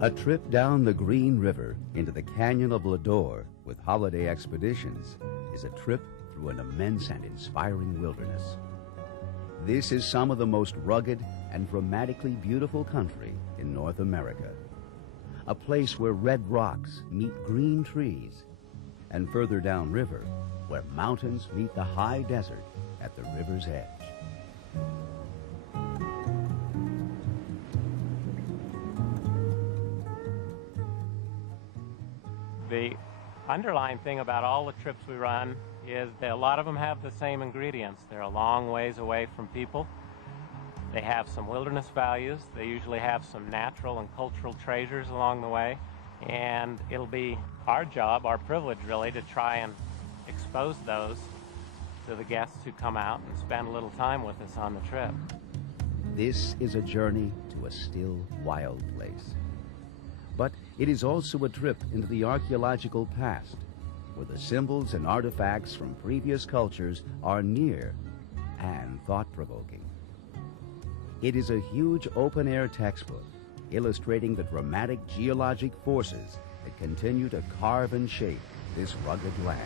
A trip down the Green River into the Canyon of Lodore with holiday expeditions is a trip through an immense and inspiring wilderness. This is some of the most rugged and dramatically beautiful country in North America. A place where red rocks meet green trees, and further downriver, where mountains meet the high desert at the river's edge. The underlying thing about all the trips we run is that a lot of them have the same ingredients. They're a long ways away from people. They have some wilderness values. They usually have some natural and cultural treasures along the way. And it'll be our job, our privilege really, to try and expose those to the guests who come out and spend a little time with us on the trip. This is a journey to a still, wild place. But it is also a trip into the archaeological past, where the symbols and artifacts from previous cultures are near and thought-provoking. It is a huge open-air textbook illustrating the dramatic geologic forces that continue to carve and shape this rugged land.